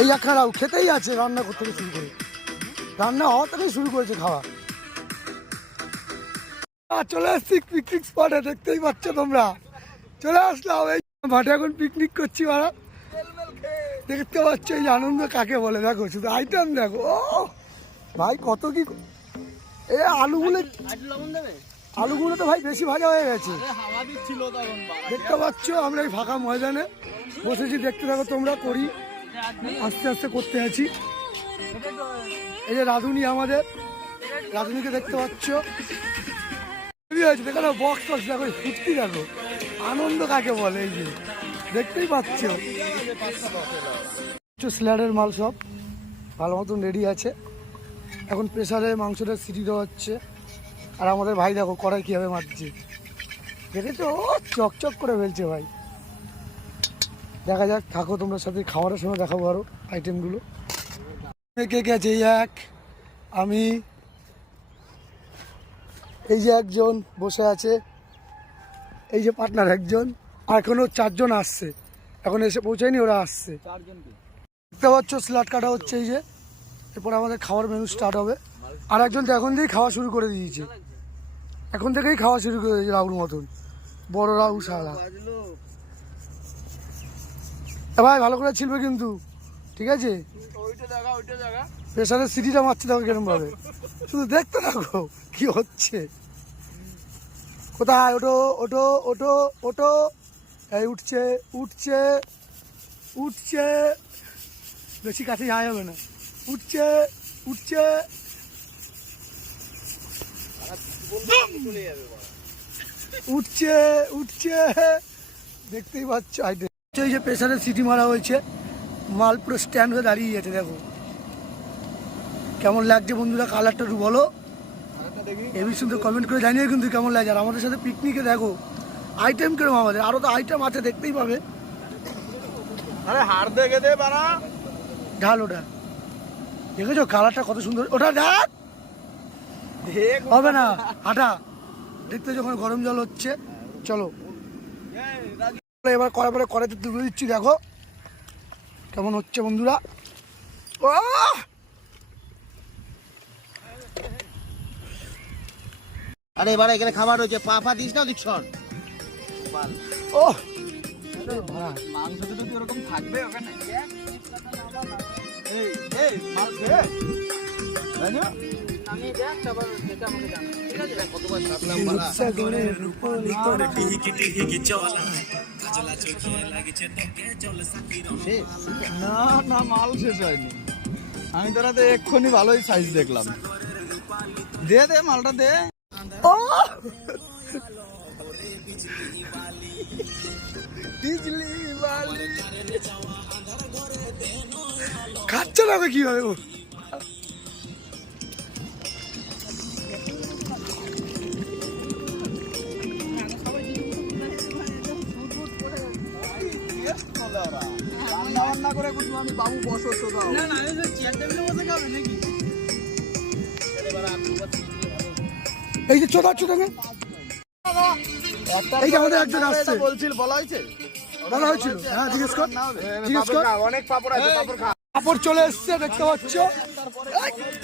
এই খারাপ খেতেই আছে, রান্না করতে থেকে শুরু করে, রান্না হওয়া থেকেই শুরু করেছে খাওয়া। চলে আসছি পিকনিক স্পটে, দেখতেই পাচ্ছ তোমরা, চলে আসলাম এই মাঠে এখন পিকনিক করছি। ওরা দেখতে পাচ্ছ এই আনন্দ কাকে বলে, দেখো শুধু আইটেম দেখো। ও ভাই কত কি, এ আলুগুলো তো ভাই বেশি ভাজা হয়ে গেছে। দেখতে পাচ্ছ আমরা এই ফাঁকা ময়দানে বসেছি, দেখতে থাকো তোমরা, করি আস্তে আস্তে করতে আছি। এই যে রাঁধুনি, আমাদের রাঁধুনিকে দেখতে পাচ্ছ, দেখো বক্স টক্স দেখো, ফুটকি দেখো, আনন্দ কাকে বলে এই যে দেখতেই পাচ্ছ। স্ল্যাডের মাল সব ভালো মতন রেডি আছে, এখন প্রেসারে মাংসটা সিটি দেওয়া হচ্ছে। আর আমাদের ভাই দেখো কড়াই কীভাবে মারছে, দেখেছো চকচক করে ফেলছে ভাই। দেখা যাক, থাকো তোমরা সাথে, খাবারের সময় দেখাবো আরো আইটেমগুলো। কে কে আছে? এই এক, আমি, এই যে একজন বসে আছে, এই যে পার্টনার একজন, আর এখনো 4 জন আসছে, এখন এসে পৌঁছায়নি, ওরা আসছে। দেখতে পাচ্ছ স্যালাড কাটা হচ্ছে, এই যে এরপর আমাদের খাওয়ার মেনু স্টার্ট হবে। আর একজন তো এখন থেকেই খাওয়া শুরু করে দিয়েছে, এখন থেকেই খাওয়া শুরু করে দিয়েছে রাহুল মতন, বড় রাহু সারা। ভাই ভালো করে ছিলবে কিন্তু, ঠিক আছে? প্রেসারের সিটিটা মারছে দেখো কিরম ভাবে, শুধু দেখতে থাকো কি হচ্ছে। কোথায়? ওটো ওটো ওটো ওটো, এই উঠছে উঠছে উঠছে, বেশি কাছে যাওয়া যাবে না, উঠছে উঠছে উঠছে উঠছে, দেখতেই পাচ্ছ। এই যে প্রেসারের সিটি মারা হয়েছে, মাল পুরো স্ট্যান্ড হয়ে দাঁড়িয়ে গেছে, দেখো কেমন লাগছে বন্ধুরা, কালারটা একটু বলো, এবি সুন্দর কমেন্ট করে জানিয়ে কিন্তু কেমন লাগছে। আর আমাদের সাথে পিকনিকে দেখো আইটেম কিরকম, আমাদের আরো তো আইটেম আছে, দেখতেই পাবে। আরে হাড় দেখে দে বাড়া, ঢাল ওটা, দেখেছো কালারটা কত সুন্দর, ওটা ঢাল হবে না, হাঁটা দেখতে যখন গরম জল হচ্ছে। চলো এবার করার পরে কড়াইতে তুলে দিচ্ছি, দেখো কেমন হচ্ছে বন্ধুরা। ও আরে এবারে এখানে খাবার হয়েছে, পা পা দিস না দিচ্ছ। ও মাংস তো এরকম থাকবে ওখানে, এই এই মাল খেয়ে তাই না? আমি দেখ তারপর দেখে আমাকে জানা, ঠিক আছে? কতবার থাকলাম বাড়া সাগরের রূপলি তোর টিহিকি টিহিকি চলা কাজলা চোখে লাগছে তোকে চল সাকির না না, মাল শেষ হয়নি, আমি তোরা তো এক্ষুনি ভালোই সাইজ দেখলাম। দে দে মালটা দে। ও বিজলি বালি খাচ্ছে না কিভাবে ও, রান্না করে আমি বাবু বসো তো দাও না না, এই চেয়ার টেবিলে বসে খাবে নাকি? এই যে চোদা চোদা, এই যে আমাদের একজন আসছে, বলছিল বলা হয়েছে, বলা হয়েছিল, হ্যাঁ জিজ্ঞেস কর, জিজ্ঞেস কর। অনেক পাপড় আছে, পাপড় খা। কাপড় চলে এসছে দেখতে পাচ্ছ,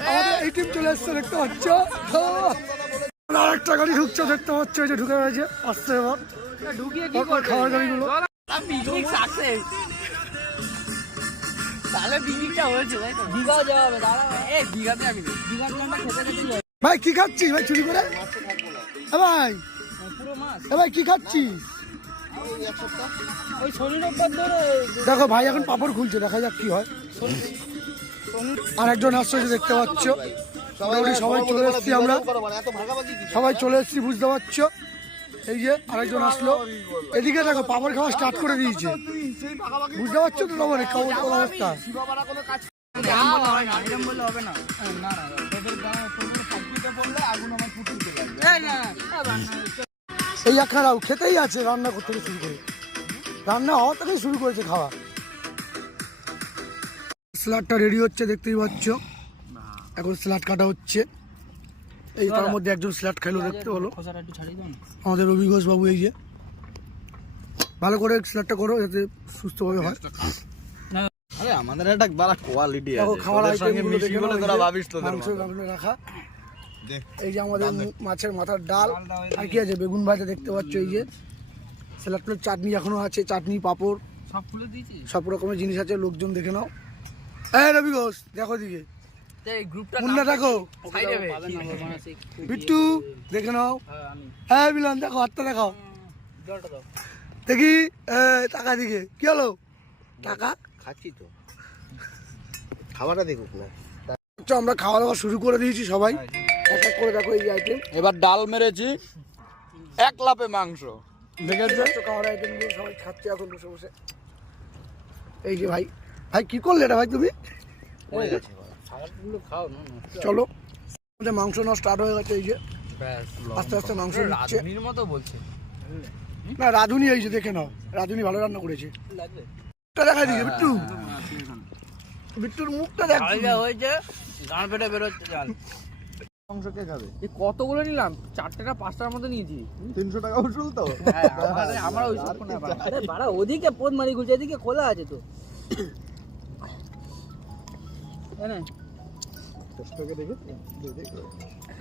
আমাদের এই টিম চলে এসছে দেখতে পাচ্ছ। আর একটা গাড়ি ঢুকছে দেখতে পাচ্ছ, এই যে ঢুকে গেছে, আসছে এবার ঢুকিয়ে কি করবে খাওয়ার গাড়িগুলো। পিকনিক সাকসেস, তাহলে পিকনিকটা হয়েছে তাই তো? দীঘা যাওয়া হবে, দাঁড়া এই দীঘাতে আমি দীঘাতে আমরা খেতে খেতে যাই। ভাই কি খাচ্ছিস ভাই চুরি করে? ভাই পুরো মাছ ভাই কি খাচ্ছিস? ওই শনি রোববার ধরে দেখো ভাই এখন পাপড় খুলছে, দেখা যাক কি হয়। আর একজন আসছে দেখতে পাচ্ছ, সবাই চলে এসছি আমরা, সবাই চলে এসছি বুঝতে পারছো। এই যে আরেকজন আসলো, এদিকে দেখো পাপড় খাওয়া স্টার্ট করে দিয়েছে, বুঝতে পারছো তো তোমার কেমন অবস্থা। বললে হবে না, না না তোদের বললে আগুন আমার ফুটে লাগবে। এই খারাপ খেতেই আছে, রান্না করতে থেকে শুরু করে, রান্না হওয়া থেকেই শুরু করেছে খাওয়া। স্যালাডটা রেডি হচ্ছে দেখতেই পাচ্ছ, এখন স্যালাড কাটা হচ্ছে। এই তার মধ্যে একজন স্যালাড খাইলো দেখতে হলো, আমাদের রবি ঘোষ বাবু। এই যে ভালো করে স্যালাডটা করো যাতে সুস্থভাবে হয়। আরে আমাদের একটা বড় কোয়ালিটি দেখো আছে খাওয়ার তোদের সঙ্গে আইটেমগুলো মিশি দেখে বলে নাও, তোরা এই যে ভাবিস তোদের মাংস মতো। গামলে রাখা। দে। এই যে আমাদের মাছের মাথার ডাল, আর কি আছে বেগুন ভাজা দেখতে পাচ্ছ, এই যে স্যালাড প্লেট, চাটনি এখনো আছে, চাটনি পাঁপড় সব খুলে দিয়েছি সব রকমের জিনিস আছে। লোকজন দেখে নাও। এই রবি ঘোষ দেখো দিকে, এই গ্রুপটা মুন্না দেখো, সাইডে বিট্টু দেখে নাও, আমি হ্যাঁ মিলন দেখো, হাতটা দেখাও জলটা দাও দেখি। টাকা দিকে কি হলো, টাকা খাচ্ছি তো, খাবারটা দেখুক না। আচ্ছা, আমরা খাওয়া দাওয়া শুরু করে দিয়েছি সবাই, এক এক করে দেখো এই আইটেম। এবার ডাল মেরেছি, এক লাপে মাংস দেখেছো। খাওয়ার আইটেমগুলো সবাই খাচ্ছে এখন বসে বসে। এই যে ভাই, ভাই কি করলে এটা ভাই তুমি? হয়ে গেছে সালাদগুলো খাও না চলো, আমাদের মাংস নেওয়া স্টার্ট হয়ে গেছে। এই যে ব্যাস আস্তে আস্তে মাংস নিচ্ছে। রাধুনির মতো বলছে না রাধুনি, এই যে দেখে নাও, রাধুনি ভালো রান্না করেছে। লাগবে মুখটা দেখা দিকে বিট্টু, বিট্টুর মুখটা দেখ। যা হয়েছে গান পেটে বেরোচ্ছে জাল মাংস কে খাবে? এই কতগুলো নিলাম 4টা 5টার মতো নিয়েছি 300 টাকা উসুল তো। হ্যাঁ আমার ওই সব না আরে বাড়া ওদিকে পদ মারি গুলছে এদিকে খোলা আছে তো এনে কষ্টকে দেখে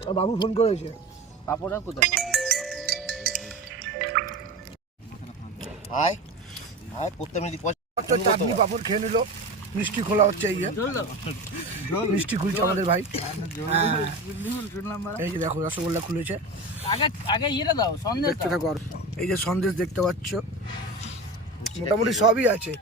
আর বাবু ফোন করেছে। পাপড়টা কোথায় হাই হাই পড়তে মিনিট একটা চাটনি পাঁপড় খেয়ে নিল, মিষ্টি খোলা হচ্ছে। এই যে মিষ্টি খুলছে আমাদের ভাই। হ্যাঁ, এই যে দেখো রসগোল্লা খুলেছে, আগে আগে ইয়েটা দাও সন্দেশ দেখতে থাকো। আর এই যে সন্দেশ দেখতে পাচ্ছ, মোটামুটি সবই আছে।